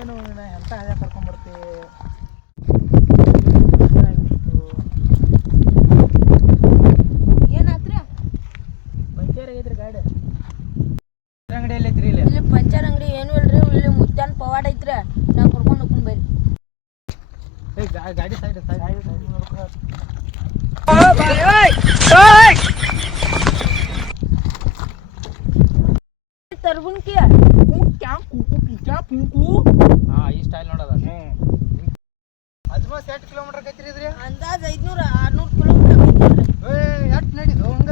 ಏನು ಎಂತ ಹಳೆ ಕರ್ಕೊಂಡ್ಬರ್ತೀವಿ. ಏನಾತ್ರಿ? ಪಂಚರ್ ಆಗೈತ್ರಿ ಗಾಡಿ. ಅಂಗಡಿ ಎಲ್ಲ ಐತ್ರಿ? ಇಲ್ಲಿ ಪಂಚರ್ ಅಂಗಡಿ ಏನು ಇಲ್ರಿ. ಇಲ್ಲಿ ಮುತ್ಯಾನ ಪವಾಡ ಐತ್ರಿ. ನಾ ಕರ್ಕೊಂಡು ಹೋಗ್ಕೊಂಡು ಬರ್ರಿ. ಗಾಡಿ ಸೈಡ್ तरबुन की क्या कुकू हां ಈ ಸ್ಟೈಲ್ ನೋಡದ. ಅಜ್ಮಾ 60 ಕಿಲೋಮೀಟರ್ ಕೈತ್ರಿ ಇದ್ರಿ. ಅಂದಾಜ 500 600 ಕಿಲೋಮೀಟರ್ ಕೈತ್ರಿ. ಎಟ್ ನಡಿದು ಹಂಗ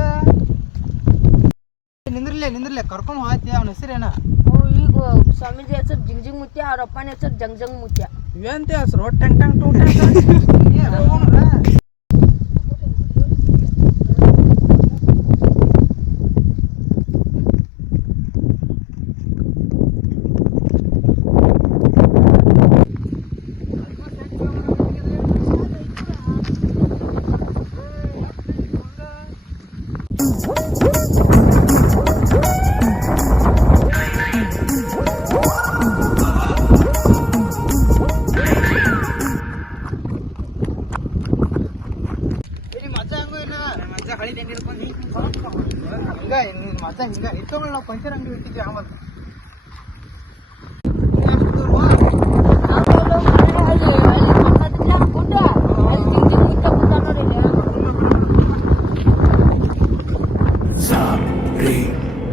ನಿಂದ್ರಲೆ ಕರ್ಕೊಂಡು ಹೋಗ್ತಿ. ಅವನ ಹೆಸರೇನ? ಈಗ ಸ್ವಾಮೀಜಿ ಹೆಸರು ಜಿಂಗ್ ಮುತ್ಯ, ಅವ್ರ ಅಪ್ಪನ ಹೆಸರು ಜಂಗ್ ಮುತ್ಯ. ಇವಂತ ಹೆಸರು ಟಂಗ್ ಟಂಗ್ ಟೂ ಟಂಗ್ ಹಿಂಗ ಇತ್ತೊಳಗೆ ನಾವು ಪಂಚರ್ ಅಂಗಡಿ ಇಟ್ಟಿದ್ವಿ. ಆಮೇಲೆ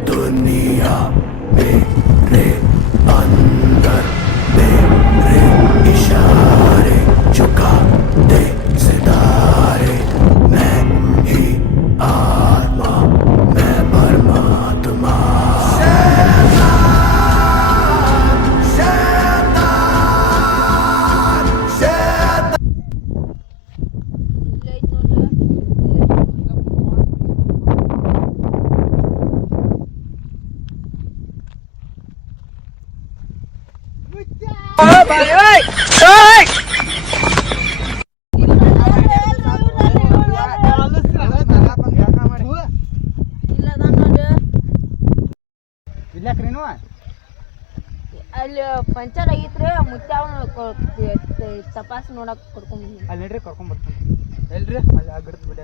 दुनिया मेरे अंदर मेरे इशारे झुकाते सितारे मैं ही आत्मा मैं परमात्मा ಅಲ್ಲಿ ಪಂಚರ್ ಆಗಿತ್ರಿ. ಮುತ್ಯ ತಪಾಸ್ ನೋಡಕ್ ಕರ್ಕೊಂಡ್ ಅಲ್ಲಿ ನಡ್ರಿ ಕರ್ಕೊಂಡ್ ಬರ್ತೀನಿ. ಎಲ್ರಿ ಅಲ್ಲಿ ಆಗಿಡ್ದು ಬಿಡ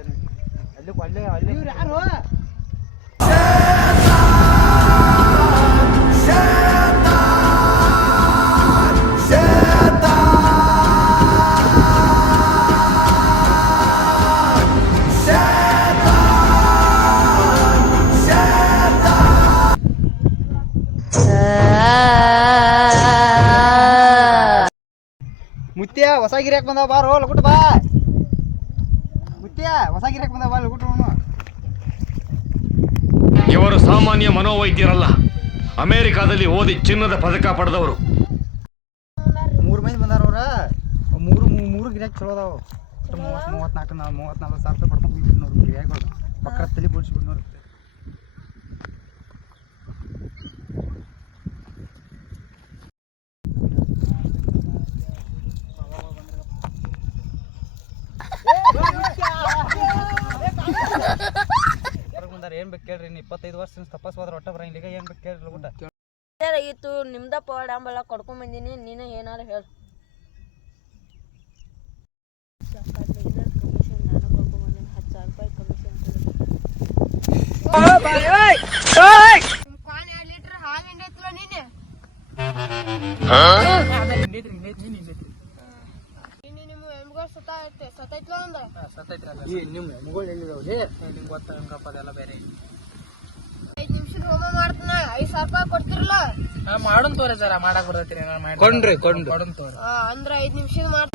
ಅಲ್ಲಿ ಇವ್ರು ಯಾರು? ಮುತ್ಯ ಹೊಸ ಗಿರಿಯಾಕ್ ಬಂದಾವ ಬಾರೋ ಲಗುಟ್ ಬಾ. ಮುತ್ಯ ಹೊಸ ಗಿರಿಯಾಕ್ ಬಂದಾವ ಬಾ ಲಗುಟ್. ಇವರು ಸಾಮಾನ್ಯ ಮನೋವೈದ್ಯರಲ್ಲ. ಅಮೆರಿಕಾದಲ್ಲಿ ಓದಿ ಚಿನ್ನದ ಪದಕ ಪಡೆದವರು. 3 ಮಂದಿ ಬಂದಾರ ಅವ್ರ. ಮೂರು ಗಿರಿಯಾಕ್ ಚಲೋ ಅದಾವ. 34,000 ರೂಪಾಯಿ ಪಡ್ಕೊಂಡು ನೋಡ್ರಿ ಗಿರಿಯಾಗಳು. ಬಕ್ರ ತಲೆ ಬೋಳ್ಸಿಬಿಟ್ಟು ನೋಡ್ರಿ. ಏನ್ ಬೇಕು ಕೇಳ್ರಿ. 25 ವರ್ಷ ತಪಸ್ ಹೋದ್ರ ಒಟ್ಟ ಬರಂಗಿಲ್ಲ. ಈಗ ಏನ್ ಬೇಕು ಕೇಳ್ರಿ ಊಟ ಆಗಿತ್ತು. ನಿಮ್ದ ಪವಾಡ ಅಂಬಲ್ಲ ಕರ್ಕೊಂಡ್ ಬಂದಿನಿ. ನೀನ ಏನಾರ ಹೇಳ. ಕಮಿಷನ್ ನಾನು ಕರ್ಕೊಂಡ್ ಬಂದಿನಿ. 10,000 ರೂಪಾಯಿ ಕಮಿಷನ್. 2 ಲೀಟರ್ ಹಾಲು ಹಿಂಡೈತ್ಲ ನೀನೆ. ಸತೈತ್ಲ ಅಂದ ಸತೈತ್ರಿ. ನಿಮ್ಮ ಮುಗಳು ಎಲ್ಲಿದಾವ್ರಿ? ನಿಮ್ಗೆ ಗೊತ್ತ ಹೆಂಗಪ್ಪ ಅದೆಲ್ಲ ಬೇರೆ. 5 ನಿಮಿಷದ ಹೋಮ ಮಾಡ್ತಾನ. 5,000 ರೂಪಾಯಿ ಕೊಡ್ತಿರಲ್ಲ? ಮಾಡೋನ್ ತೋರಿ ಜರ ಮಾಡಕ್ ಬರ್ತೈತ್ರಿ. ಅಂದ್ರ 5 ನಿಮಿಷದ ಮಾಡ್ತ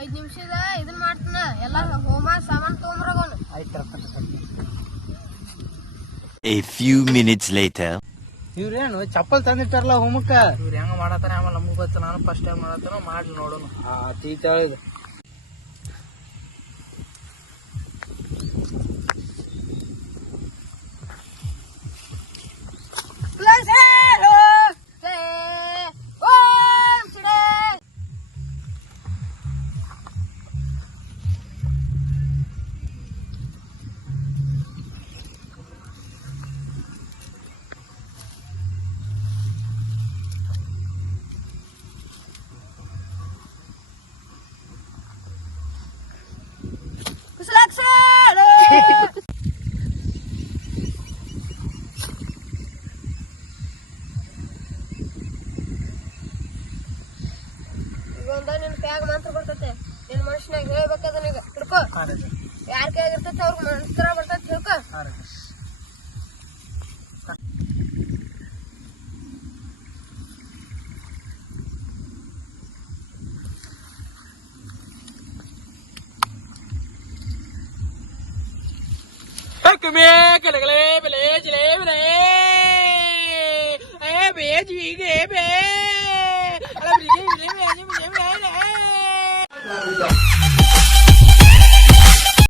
5 ನಿಮಿಷದ ಇದನ್ ಮಾಡ್ತಾನ. ಎಲ್ಲ ಹೋಮ ಸಾಮಾನ್ ತಗೊಂಬರಗೋನು. A few minutes later ಇವ್ರೇನು ಚಪ್ಪಲ್ ತಂದಿಟ್ಟಾರಲ್ಲ ಹೋಮಕ್ಕ. ಇವ್ರು ಹೆಂಗ ಮಾಡತ್ತಾರ ಆಮೇಲೆ ನಮಗ್ ಗೊತ್ತ. ನಾನು ಫಸ್ಟ್ ಟೈಮ್ ಮಾಡತ್ತಾನ ಮಾಡ್ಲಿ ನೋಡೋಣ. ತೀತಾಳಿದ ಕೈಯಾಗ ಮಂತ್ರ ಬರ್ತೈತೆ ನಿನ್ ಮನುಷ್ಯನಾಗ ಹೇಳ್ಬೇಕದ ನೀಗ ಹಿಡ್ಕೋ ಹಾಂ ರೀ ಯಾರ ಕೈಯಾಗ ಇರ್ತೈತೆ ಅವ್ರಿಗೆ ಮಂತ್ರ ಬರ್ತೈತೆ ಹಿಡ್ಕೋ ಹಾಂ ರೀ Bê